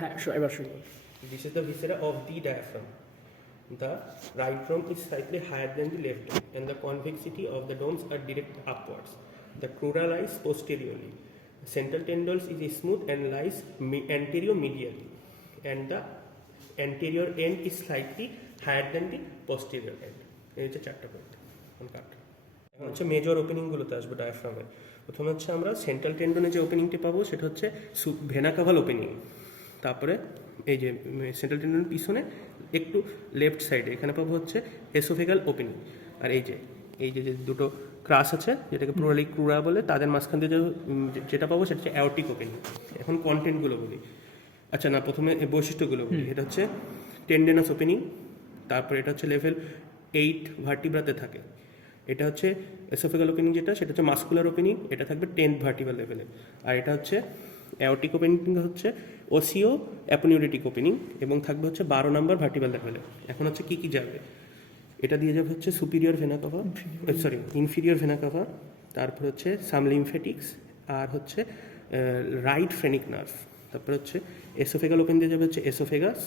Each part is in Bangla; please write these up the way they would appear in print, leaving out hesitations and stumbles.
হ্যাঁ এবার শুরু। This is the viscera of the diaphragm. The right dome is slightly higher than the left dome, and the convexity of the domes are direct upwards. The crura lies posteriorly. Central tendons is smooth and lies anterior-medially, and the anterior end is slightly higher than the posterior end. এই হচ্ছে চারটা পয়েন্ট। এখন হচ্ছে মেজর ওপেনিংগুলোতে আসবে ডায়াফ্রামের। প্রথমে হচ্ছে আমরা সেন্ট্রাল টেন্ডনে যে ওপেনিংটি পাবো সেটা হচ্ছে ভেনা কাভাল ওপেনিং। তারপরে এই যে সেন্ট্রাল টেন্ডনের পিছনে একটু লেফট সাইডে এখানে পাবো হচ্ছে এসোফেগাল ওপেনিং। আর এই যে দুটো ক্রাস আছে যেটাকে প্রোরালিক ক্রুরা বলে, তাদের মাঝখান দিয়ে যেটা পাবো সেটা হচ্ছে অ্যাওর্টিক ওপেনিং। এখন কন্টেন্টগুলো বলি, আচ্ছা না প্রথমে বৈশিষ্ট্যগুলো বলি। এটা হচ্ছে টেন্ডেনাস ওপেনিং, তারপরে এটা হচ্ছে লেভেল 8 ভার্টিব্রাতে থাকে। এটা হচ্ছে এসোফেগাল ওপেনিং যেটা, সেটা হচ্ছে মাস্কুলার ওপেনিং, এটা থাকবে 10th ভার্টিব্রাল লেভেলে। আর এটা হচ্ছে অ্যাওর্টিক ওপেনিং হচ্ছে ওসিও অ্যাপোনিউরেটিক ওপেনিং এবং থাকবে হচ্ছে 12 নম্বর ভার্টিব্রাল লেভেলে। এখন হচ্ছে কী যাবে, এটা দিয়ে যাবে হচ্ছে superior vena CAVA, inferior vena CAVA, তারপর হচ্ছে সাম লিমফ্যাটিক্স, আর হচ্ছে রাইট ফ্রেনিক নার্ভ। তারপরে হচ্ছে এসোফেগাল ওপেন দিয়ে যাবে হচ্ছে এসোফেগাস,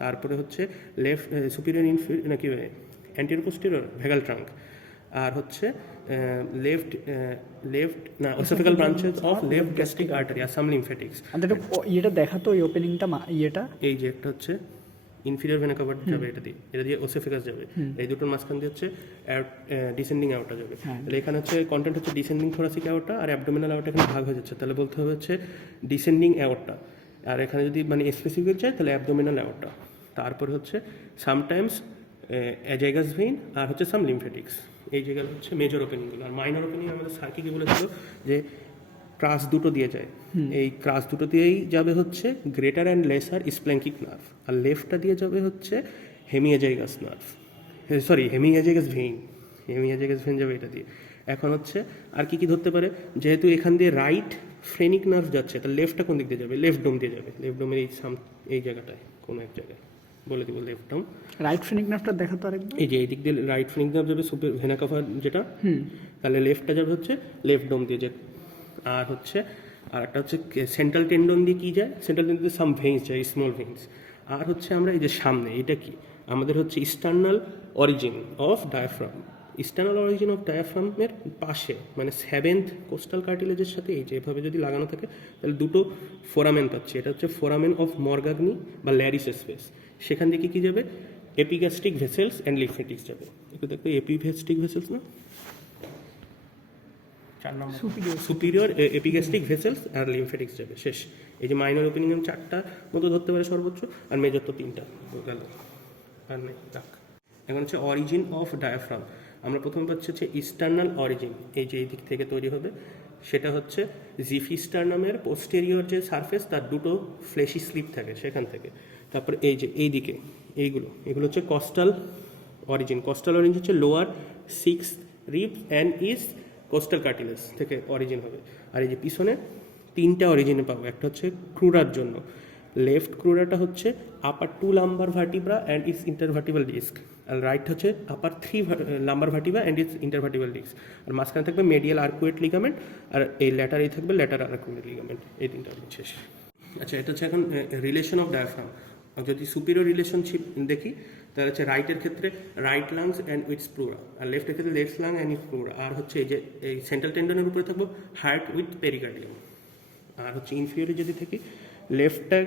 তারপরে হচ্ছে লেফট সুপিরিয়র নাকি অ্যান্টিরিয়র পোস্টেরিয়র ভেগাল ট্রাঙ্ক, আর হচ্ছে লেফট না oesophageal branches of left gastric artery আর সাম লিমফ্যাটিক্স। এটা দেখাতো ওই ওপেনিংটা ইয়েটা, এই যে একটা হচ্ছে ইনফিরিয়র ভেনা কাভার যাবে, এটা দিয়ে ওসোফেগাস যাবে, এই দুটোর মাঝখান দিয়ে হচ্ছে ডিসেন্ডিং আউটটা যাবে। তাহলে এখানে হচ্ছে কন্টেন্ট হচ্ছে ডিসেন্ডিং থোরাসিক অ্যাওর্টা আর অ্যাবডোমিনাল অ্যাওর্টা এখানে ভাগ হয়ে যাচ্ছে, তাহলে বলতে হবে হচ্ছে ডিসেন্ডিং অ্যাওর্টা। আর এখানে যদি মানে স্পেসিফিক চাই তাহলে অ্যাবডোমিনাল অ্যাওর্টা। তারপর হচ্ছে সামটাইমস অ্যাজাইগাস ভেইন আর হচ্ছে সাম লিমফ্যাটিক্স। এই জায়গায় হচ্ছে মেজর ওপেনিংগুলো। আর মাইনর ওপেনিং আমাদের স্যার কি বলেছিল যে ক্রাস দুটো দিয়ে যায়, এই ক্রাস দুটো দিয়েই যাবে হচ্ছে গ্রেটার অ্যান্ড লেসার স্প্ল্যাঙ্কিক নার্ভ, আর লেফটটা দিয়ে যাবে হচ্ছে হেমিয়াজাইগাস নার্ভ, হেমিয়াজাইগাস ভেইন যাবে এটা দিয়ে। এখন হচ্ছে আর কি ধরতে পারে, যেহেতু এখান দিয়ে রাইট ফ্রেনিক নার্ভ যাচ্ছে, তাহলে লেফটটা কোন দিক দিয়ে যাবে, লেফট ডোম দিয়ে যাবে। লেফট ডোমের এই জায়গাটায় কোনো এক জায়গায় বলে দিব লেফট ডোম। রাইট ফ্রেনিক নার্ভটা দেখাতো আরেকবার। এই যে এই দিক দিয়ে রাইট ফ্রেনিক নার্ভ যাবে ভেনা কাভা যেটা, তাহলে লেফটটা যাবে হচ্ছে লেফট ডোম দিয়ে যাবে। আর হচ্ছে আর একটা হচ্ছে সেন্ট্রাল টেন্ডন দিয়ে কী যায়, সেন্ট্রাল টেন্ডন দিয়ে সাম ভেইন্স যায়, স্মল ভেইন্স। আর হচ্ছে আমরা এই যে সামনে এটা কি আমাদের হচ্ছে external origin of diaphragm. External origin of ডায়াফ্রামের পাশে মানে 7th কোস্টাল কার্টিলেজের সাথে এই যে এভাবে যদি লাগানো থাকে তাহলে দুটো ফোরামেন পাচ্ছি। এটা হচ্ছে ফোরামেন অফ মর্গাগ্নি বা ল্যারিস স্পেস। সেখান থেকে কী যাবে, এপিগ্যাস্ট্রিক ভেসেলস অ্যান্ড লিমফ্যাটিক্স যাবে। একটু দেখো এপিগ্যাস্ট্রিক ভেসেলস না, সুপিরিয়র এপিগ্যাস্ট্রিক ভেসেলস আর লিমফ্যাটিক্স যাবে। শেষ। এই যে মাইনর ওপেনিং 4টা মতো ধরতে পারে সর্বোচ্চ, আর মেজর তো 3টা গেল, আর নেই থাক। এখন হচ্ছে অরিজিন অফ ডায়াফ্রাম। আমরা প্রথমে পাচ্ছি হচ্ছে ইস্টার্নাল অরিজিন, এই যে এই দিক থেকে তৈরি হবে, সেটা হচ্ছে জিফিস্টার্নামের পোস্টেরিয়র যে সারফেস তার দুটো ফ্লেশি স্লিপ থাকে সেখান থেকে। তারপর এই যে এই দিকে এগুলো হচ্ছে কস্টাল অরিজিন। কস্টাল অরিজিন হচ্ছে lower 6 ribs and east coastal cartilage থেকে অরিজিন হবে। আর এই যে পিছনে 3টা অরিজিনে পাবো। একটা হচ্ছে ক্রুরার জন্য, লেফট ক্রুরাটা হচ্ছে upper 2 lumbar vertebra and its intervertebral disc, আর রাইট হচ্ছে upper 3 lumbar vertebra and its intervertebral disc. আর মাঝখানে থাকবে মেডিয়াল আর্কুয়েট লিগামেন্ট, আর এই ল্যাটারেই থাকবে ল্যাটার আর্কুয়েট লিগামেন্ট। এই 3টা শেষ। আচ্ছা, এটা হচ্ছে এখন রিলেশন অফ ডায়াফ্রাম। যদি সুপিরিয়র রিলেশনশিপ দেখি তাহলে হচ্ছে রাইটের ক্ষেত্রে right lungs and with pleura, আর লেফটের ক্ষেত্রে left lung and with pleura. আর হচ্ছে এই যে এই সেন্ট্রাল টেন্ডনের উপরে থাকবো হার্ট উইথ পেরিকার্ডিয়াম। আর হচ্ছে ইনফিরিয়রে যদি থাকি লেফটটা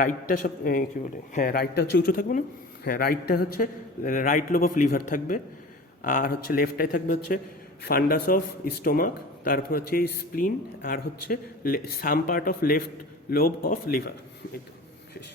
রাইটটা সব কী বলে, রাইটটা হচ্ছে উঁচু থাকবে না, রাইটটা হচ্ছে রাইট লোব অফ লিভার থাকবে। আর হচ্ছে লেফটটাই থাকবে হচ্ছে ফান্ডাস অফ স্টোমাক, তারপর হচ্ছে স্প্লিন, আর হচ্ছে সাম part of left lobe of liver. এই তো শেষ।